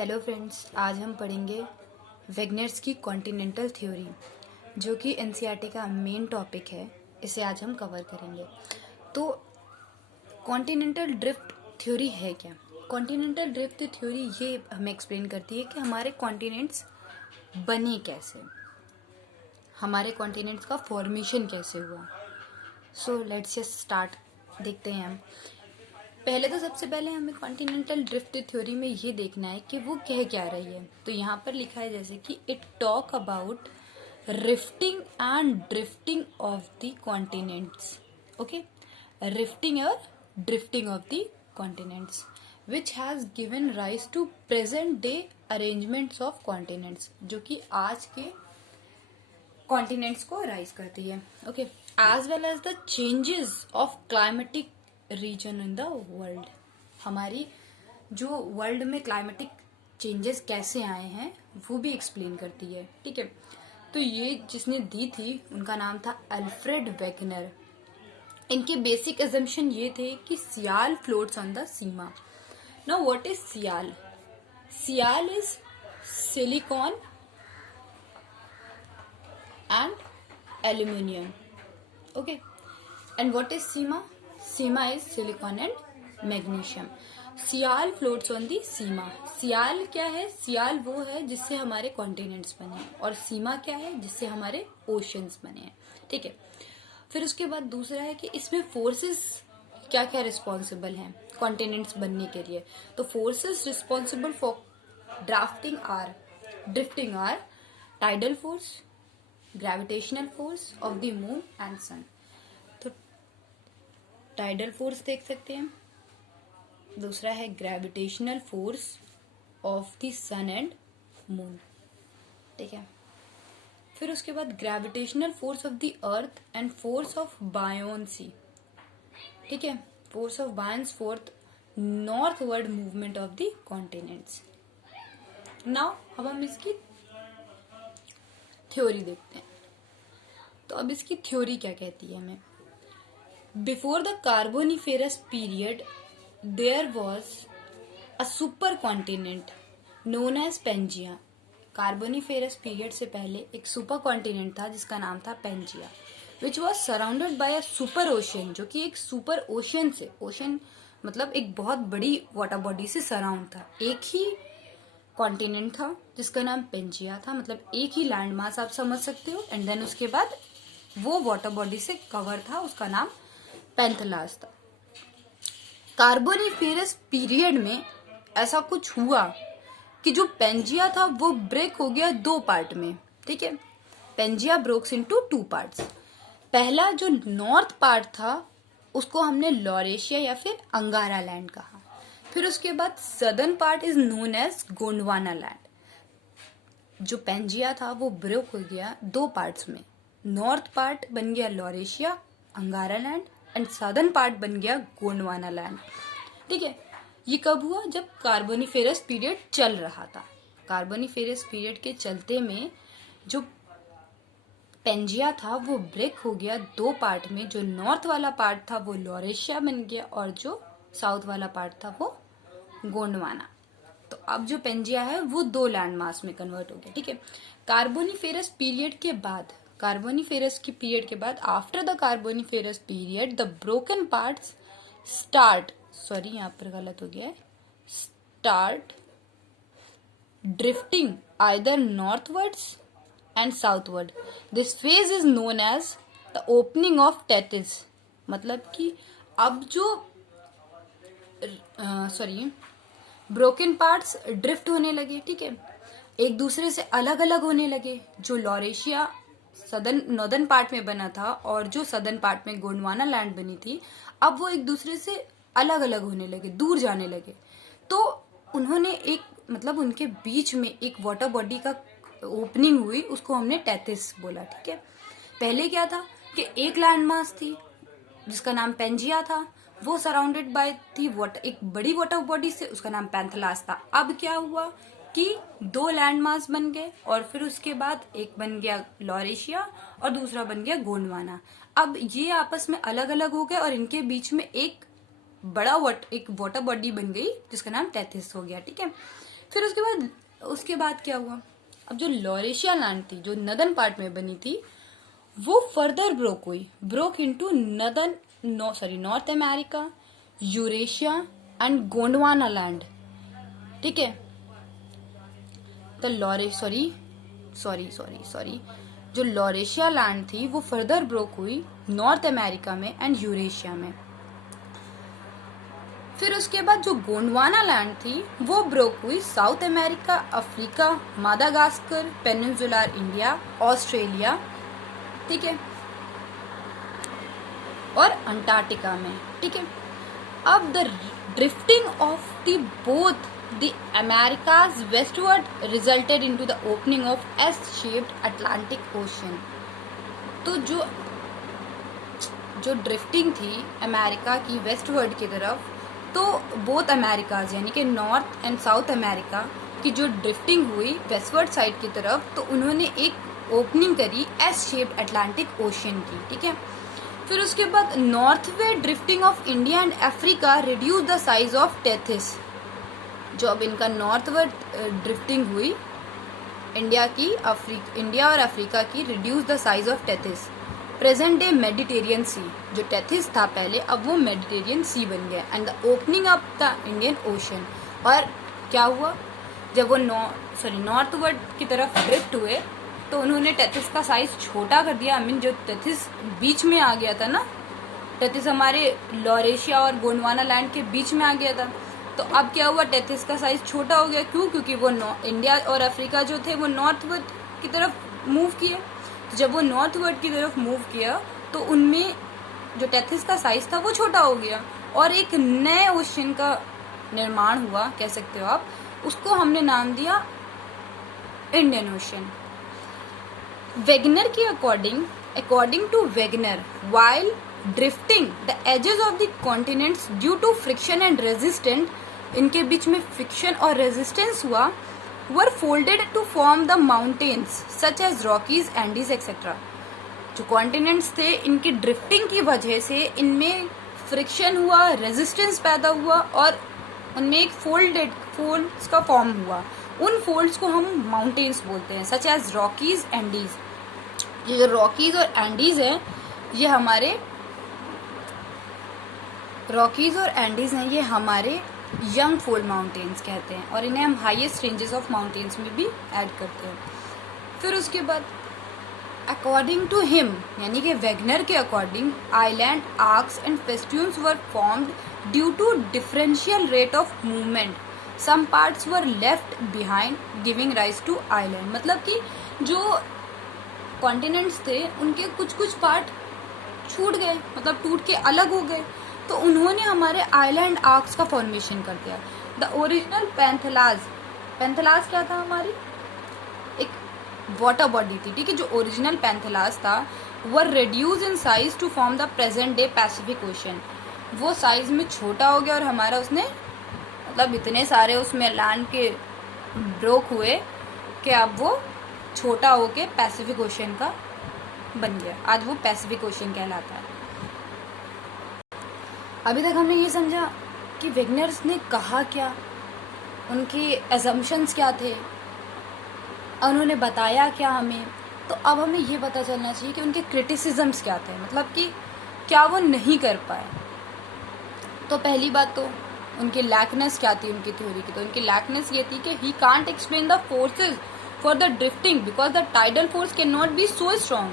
Hello friends, आज हम पढ़ेंगे वेगनर्स की कॉन्टिनेंटल थ्योरी, जो कि एनसीईआरटी का मेन टॉपिक है। इसे आज हम कवर करेंगे। तो कॉन्टिनेंटल ड्रिफ्ट थ्योरी है क्या? कॉन्टिनेंटल ड्रिफ्ट थ्योरी ये हमें एक्सप्लेन करती है कि हमारे कॉन्टिनेंट्स बने कैसे, हमारे कॉन्टिनेंट्स का फॉर्मेशन कैसे हुआ। So let's just start. देखते हैं हम। पहले तो सबसे पहले हमें कॉन्टिनेंटल ड्रिफ्ट थ्योरी में ये देखना है कि वो कह क्या रही है। तो यहाँ पर लिखा है जैसे कि it talk about rifting and drifting of the continents. Okay, rifting और drifting of the continents which has given rise to present day arrangements of continents, जो कि आज के कॉन्टिनेंट्स को राइज करती है। Okay, as well as the changes of climatic region in the world. हमारी जो वर्ल्ड में क्लाइमेटिक चेंजेस कैसे आए हैं वो भी एक्सप्लेन करती है। ठीक है, तो ये जिसने दी थी उनका नाम था अल्फ्रेड वेगनर। इनके बेसिक एजम्पशन ये थे कि sial floats on the sima. Now what is sial? Sial is silicon and aluminium. Okay, and what is Sima? Sima is silicon and magnesium. Sial floats on the sima. Sial क्या है? सियाल वो है जिससे हमारे continents बने हैं, और सीमा क्या है? जिससे हमारे ओशंस बने हैं। ठीक है, फिर उसके बाद दूसरा है कि इसमें फोर्सेस क्या क्या रिस्पॉन्सिबल हैं कॉन्टिनेंट्स बनने के लिए। तो forces responsible for drifting are tidal force, gravitational force of the moon and sun. तो टाइडल फोर्स देख सकते हैं, दूसरा है gravitational force of the sun and moon. ठीक है, फिर उसके बाद gravitational force of the earth and force of buoyancy. ठीक है, force of buoyance forth northward movement of the continents. Now अब हम इसकी थ्योरी देखते हैं। तो अब इसकी थ्योरी क्या कहती है हमें? Before the Carboniferous period there was a super continent known as Pangaea. Carboniferous period से पहले एक सुपर कॉन्टिनेंट था जिसका नाम था Pangaea, which was surrounded by a super ocean, जो कि एक सुपर ओशन से, ओशन मतलब एक बहुत बड़ी वाटर बॉडी से सराउंड था। एक ही कॉन्टिनेंट था जिसका नाम पेंजिया था, मतलब एक ही लैंड मास आप समझ सकते हो। एंड देन उसके बाद वो वाटर बॉडी से कवर था, उसका नाम पेंथलास था। कार्बोनिफेरस पीरियड में ऐसा कुछ हुआ कि जो पेंजिया था वो ब्रेक हो गया दो पार्ट में। ठीक है, Pangaea brokes into two parts. पहला जो नॉर्थ पार्ट था उसको हमने लॉरेशिया या फिर अंगारा लैंड कहा। फिर उसके बाद southern part is known as Gondwana land. जो पेंजिया था वो ब्रेक हो गया दो पार्ट्स में। नॉर्थ पार्ट बन गया लॉरेशिया अंगारा लैंड एंड सदर्न पार्ट बन गया गोंडवाना लैंड। ठीक है, ये कब हुआ? जब कार्बोनिफेरस पीरियड चल रहा था। कार्बोनिफेरस पीरियड के चलते में जो पेंजिया था वो ब्रेक हो गया दो पार्ट में। जो नॉर्थ वाला पार्ट था वो लॉरेशिया बन गया और जो साउथ वाला पार्ट था वो गोंडवाना। तो अब जो पेंजिया है वो दो लैंड मास में कन्वर्ट हो गया। ठीक है, कार्बोनिफेरस पीरियड के बाद, कार्बोनिफेरस की पीरियड के बाद, after the Carboniferous period the broken parts start, sorry यहाँ पर गलत हो गया है, start drifting either northwards and southward. This phase is known as the opening of Tethys. मतलब कि अब जो ब्रोकन पार्ट्स ड्रिफ्ट होने लगे। ठीक है, एक दूसरे से अलग अलग होने लगे। जो लॉरेशिया सदर्न नॉर्दर्न पार्ट में बना था और जो सदर्न पार्ट में गोंडवाना लैंड बनी थी, अब वो एक दूसरे से अलग अलग होने लगे, दूर जाने लगे। तो उन्होंने एक, मतलब उनके बीच में एक वाटर बॉडी का ओपनिंग हुई, उसको हमने टेथिस बोला। ठीक है, पहले क्या था कि एक लैंड मास थी जिसका नाम पेंजिया था, वो सराउंडेड बाय थी एक बड़ी वाटर बॉडी से, उसका नाम पैंथलास था। अब क्या हुआ कि दो लैंड मास बन गए और फिर उसके बाद एक बन गया लॉरेशिया और दूसरा बन गया गोंडवाना। अब ये आपस में अलग अलग हो गए और इनके बीच में एक वाटर बॉडी बन गई जिसका नाम टेथिस हो गया। ठीक है, फिर उसके बाद क्या हुआ, अब जो लॉरेशिया लैंड थी जो नदर्न पार्ट में बनी थी वो further broke into north America, Eurasia and Gondwana land. ठीक है, जो लॉरेशिया लैंड थी वो फर्दर ब्रोक हुई नॉर्थ अमेरिका में एंड यूरेशिया में। फिर उसके बाद जो गोंडवाना लैंड थी वो ब्रोक हुई South America, Africa, Madagascar, peninsular India, Australia, ठीक है, और अंटार्कटिका में। ठीक है, अब the drifting of the both the Americas westward resulted into the opening of S shaped Atlantic ocean. तो जो ड्रिफ्टिंग थी अमेरिका की वेस्टवर्ड की तरफ, तो बोथ अमेरिकाज यानी कि नॉर्थ एंड साउथ अमेरिका की जो ड्रिफ्टिंग हुई वेस्टवर्ड साइड की तरफ, तो उन्होंने एक ओपनिंग करी एस-शेप्ड अटलांटिक ओशन की। ठीक है, फिर उसके बाद northward drifting of India and Africa reduce the size of Tethys. जो अब इनका नॉर्थवर्ड ड्रिफ्टिंग हुई इंडिया और अफ्रीका की, reduce the size of Tethys. Present day Mediterranean sea, जो टेथिस था पहले अब वो मेडिटेरियन सी बन गया, and the opening of the Indian ocean. और क्या हुआ, जब वो नॉर्थवर्ड की तरफ ड्रिफ्ट हुए तो उन्होंने टेथिस का साइज छोटा कर दिया। जो टेथिस बीच में आ गया था ना, टेथिस हमारे लॉरेशिया और गोंडवाना लैंड के बीच में आ गया था, तो अब क्या हुआ, टेथिस का साइज छोटा हो गया। क्यों? क्योंकि वो इंडिया और अफ्रीका जो थे वो नॉर्थवर्ड की तरफ मूव किए। जब वो नॉर्थवर्ड की तरफ मूव किया तो उनमें जो टेथिस का साइज था वो छोटा हो गया और एक नए ओशन का निर्माण हुआ, कह सकते हो आप। उसको हमने नाम दिया इंडियन ओशन। वेगनर के according to Wegener, while drifting the edges of the continents due to friction and resistance, इनके बीच में फ्रिक्शन और रेजिस्टेंस हुआ, were folded to form the mountains such as Rockies, Andes, etc. जो continents थे इनकी drifting की वजह से इनमें फ्रिक्शन हुआ, रेजिस्टेंस पैदा हुआ और उनमें एक फोल्ड्स का फॉर्म हुआ। उन फोल्ड्स को हम माउंटेन्स बोलते हैं, सच एज रॉकीज, एंडीज। ये जो रॉकीज और एंडीज हैं ये हमारे यंग फोल्ड माउंटेन्स कहते हैं और इन्हें हम हाईएस्ट रेंजेस ऑफ माउंटेन्स में भी ऐड करते हैं। फिर उसके बाद अकॉर्डिंग टू हिम यानी कि वेगनर के according, island arcs and festoons were formed due to differential rate of movement. Some parts were left behind giving rise to island. मतलब कि जो कॉन्टिनेंट्स थे उनके कुछ पार्ट छूट गए, मतलब टूट के अलग हो गए, तो उन्होंने हमारे आइलैंड आर्क्स का फॉर्मेशन कर दिया। द ओरिजिनल पैंथेलाज क्या था, हमारी एक वाटर बॉडी थी। ठीक है, जो ओरिजिनल पैंथेलाज था वो reduce in size to form the present day Pacific ocean. वो साइज में छोटा हो गया और हमारा उसने मतलब इतने सारे उसमें लैंड के ब्रोक हुए कि अब वो छोटा होके पैसिफिक ओशन का बन गया। आज वो पैसिफिक ओशन कहलाता है। अभी तक हमने ये समझा कि वेगनर्स ने कहा क्या, उनके एजम्पशंस क्या थे, उन्होंने बताया क्या हमें। तो अब हमें ये पता चलना चाहिए कि उनके क्रिटिसिज्म्स क्या थे, मतलब कि क्या वो नहीं कर पाए। तो पहली बात तो उनकी लैकनेस क्या थी उनकी थ्योरी की। तो उनकी लैकनेस ये थी कि he can't explain the forces for the drifting because the tidal force can not be so strong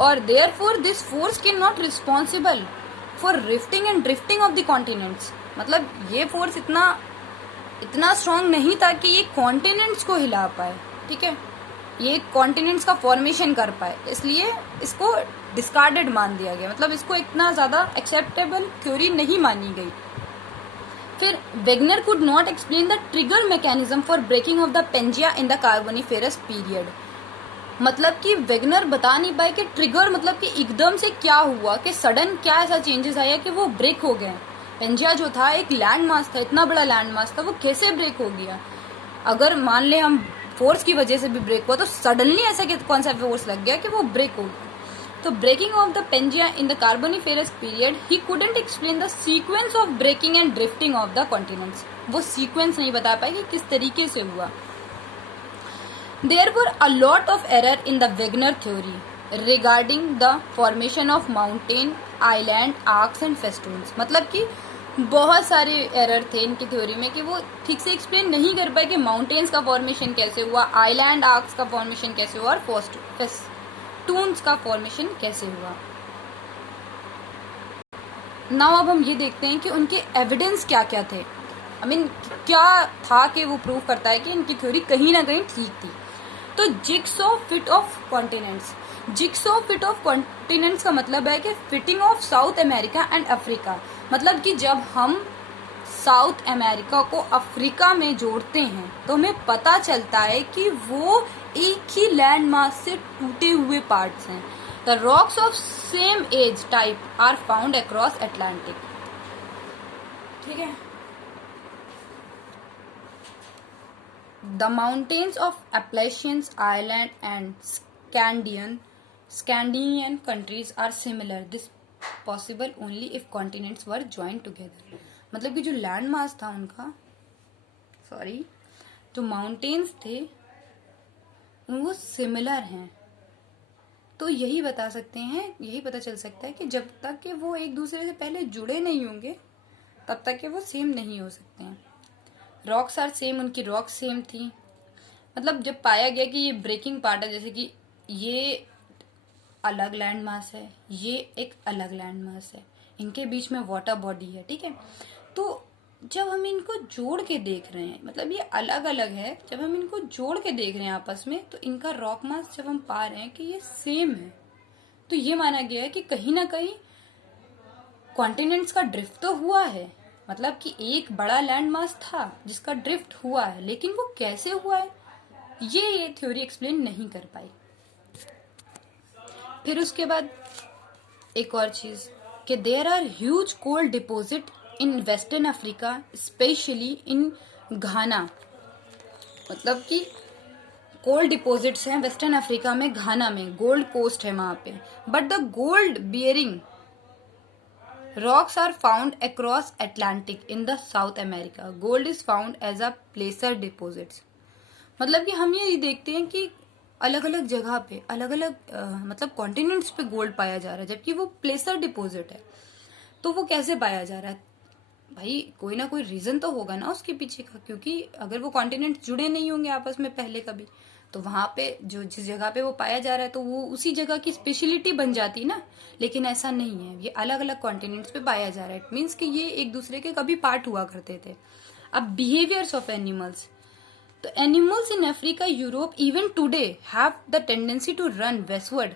और therefore this force can not responsible for rifting and drifting of the continents. मतलब ये force इतना strong नहीं था कि ये continents को हिला पाए। ठीक है, ये कॉन्टिनेंट्स का फॉर्मेशन कर पाए, इसलिए इसको डिस्कार्डेड मान दिया गया। मतलब इसको इतना ज़्यादा एक्सेप्टेबल थ्योरी नहीं मानी गई। फिर Wegener could not explain the trigger mechanism for breaking of the Pangaea in the Carboniferous period. मतलब कि वेगनर बता नहीं पाए कि ट्रिगर मतलब कि एकदम से क्या हुआ, कि सडन क्या ऐसा चेंजेस आया कि वो ब्रेक हो गए। पेंजिया जो था एक लैंड मास था, इतना बड़ा लैंड मास था, वो कैसे ब्रेक हो गया। अगर मान ले हम फोर्स की वजह से भी ब्रेक हुआ तो सडनली ऐसा कौन सा फोर्स लग गया कि वो ब्रेक हो गया। तो breaking of the Pangaea in the Carboniferous period he couldn't explain the sequence of breaking and drifting of the continents, वो सीक्वेंस नहीं बता पाए कि किस तरीके से हुआ। There were a lot of error in the Wegener theory regarding the formation of mountain, island, arcs and festoons, मतलब कि बहुत सारे एरर थे इनकी थ्योरी में कि वो ठीक से एक्सप्लेन नहीं कर पाए कि माउंटेन्स का फॉर्मेशन कैसे हुआ, आइलैंड, आर्क्स का फॉर्मेशन कैसे हुआ और फेस्टून्स का फॉर्मेशन कैसे हुआ। नाउ अब हम ये देखते हैं कि उनके एविडेंस क्या क्या थे, क्या था कि वो प्रूव करता है कि इनकी थ्योरी कहीं ना कहीं ठीक थी। तो jigsaw fit of continents, jigsaw fit of continents का मतलब है कि fitting of south America and Africa, मतलब कि जब हम साउथ अमेरिका को अफ्रीका में जोड़ते हैं तो हमें पता चलता है कि वो एक ही लैंड मास से टूटे हुए पार्ट्स हैं। The rocks of same age type are found across Atlantic. ठीक है, the mountains of Appalachians Island and Scandinavian countries are similar. This possible only if continents were joined together. मतलब कि जो land mass था उनका, जो mountains थे वो सिमिलर हैं। तो यही बता सकते हैं, यही पता चल सकता है कि जब तक कि वो एक दूसरे से पहले जुड़े नहीं होंगे तब तक कि वो सेम नहीं हो सकते हैं। रॉक्स आर सेम, उनकी रॉक्स सेम थी। मतलब जब पाया गया कि ये ब्रेकिंग पार्ट है, जैसे कि ये अलग लैंड मास है, ये एक अलग लैंड मास है, इनके बीच में वाटर बॉडी है, ठीक है। तो जब हम इनको जोड़ के देख रहे हैं, मतलब ये अलग अलग है, जब हम इनको जोड़ के देख रहे हैं आपस में, तो इनका रॉक मास जब हम पा रहे हैं कि ये सेम है, तो ये माना गया है कि कहीं ना कहीं कॉन्टिनेंट्स का ड्रिफ्ट तो हुआ है। मतलब कि एक बड़ा लैंड मास था जिसका ड्रिफ्ट हुआ है, लेकिन वो कैसे हुआ है ये थ्योरी एक्सप्लेन नहीं कर पाई। फिर उसके बाद एक और चीज कि there are huge coal deposit in western Africa, specially in घाना। मतलब कि गोल्ड डिपॉजिट्स हैं वेस्टर्न अफ्रीका में, घाना में गोल्ड कोस्ट है वहां पे। But the gold bearing rocks are found across Atlantic in the South America. Gold is found as a placer deposits. मतलब कि हम ये देखते हैं कि अलग अलग जगह पे अलग अलग मतलब कॉन्टिनेंट्स पे गोल्ड पाया जा रहा है, जबकि वो प्लेसर डिपॉजिट है। तो वो कैसे पाया जा रहा है भाई? कोई ना कोई रीजन तो होगा ना उसके पीछे का, क्योंकि अगर वो कॉन्टिनेंट जुड़े नहीं होंगे आपस में पहले कभी, तो वहां पे जो जिस जगह पे वो पाया जा रहा है तो वो उसी जगह की स्पेशलिटी बन जाती ना। लेकिन ऐसा नहीं है, ये अलग अलग कॉन्टिनेंट्स पे पाया जा रहा है। इट मीन्स कि ये एक दूसरे के कभी पार्ट हुआ करते थे। अब बिहेवियर्स ऑफ एनिमल्स, तो animals in Africa, Europe, even today have the tendency to run westward.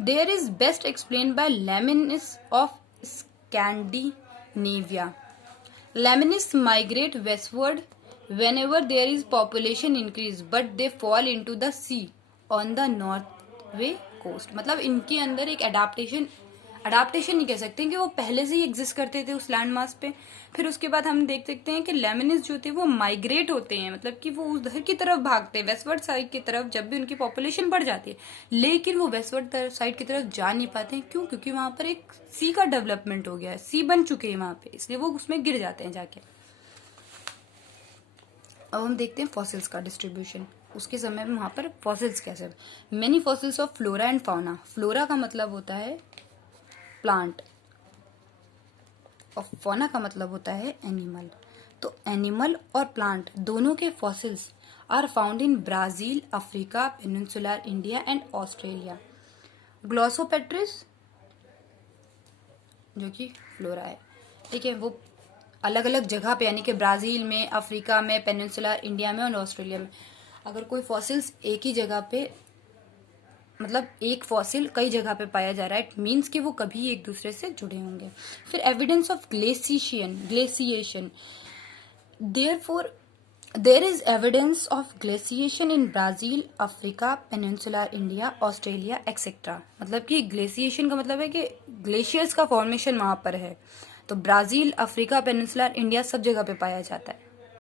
There is best explain by lemmings of Scandinavia. Lemmings migrate westward whenever there is population increase, but they fall into the sea on the north way coast. मतलब इनके अंदर एक adaptation नहीं कह सकते कि वो पहले से ही एग्जिस्ट करते थे उस लैंड मास पे। फिर उसके बाद हम देख सकते हैं कि लेमिनिस जो थे वो माइग्रेट होते हैं, मतलब कि वो उधर की तरफ भागते हैं, वेस्टवर्ड साइड की तरफ, जब भी उनकी पॉपुलेशन बढ़ जाती है। लेकिन वो वेस्टवर्ड साइड की तरफ जा नहीं पाते हैं। क्यों? क्योंकि वहां पर एक सी का डेवलपमेंट हो गया है, सी बन चुके हैं वहां पे, इसलिए वो उसमें गिर जाते हैं जाके। अब हम देखते हैं फॉसिल्स का डिस्ट्रीब्यूशन। उसके समय में वहां पर फॉसिल्स कैसे, many fossils of flora and fauna. Flora का मतलब होता है प्लांट और फौना का मतलब होता है एनिमल। तो एनिमल और प्लांट दोनों के fossils are found in Brazil, Africa, peninsular India and Australia. Glossopteris जो कि फ्लोरा है, ठीक है, वो अलग अलग जगह पे, यानी कि ब्राजील में, अफ्रीका में, पेनिनसुलर इंडिया में और ऑस्ट्रेलिया में। अगर कोई फॉसिल्स एक ही जगह पे, मतलब एक फॉसिल कई जगह पे पाया जा रहा है, इट मीन्स कि वो कभी एक दूसरे से जुड़े होंगे। फिर evidence of glaciation, therefore there is evidence of glaciation in Brazil, Africa, peninsular India, Australia etcetera. मतलब कि ग्लेसिएशन का मतलब है कि ग्लेशियर्स का फॉर्मेशन वहां पर है। तो ब्राजील, अफ्रीका, पेनिनसुलर इंडिया सब जगह पे पाया जाता है।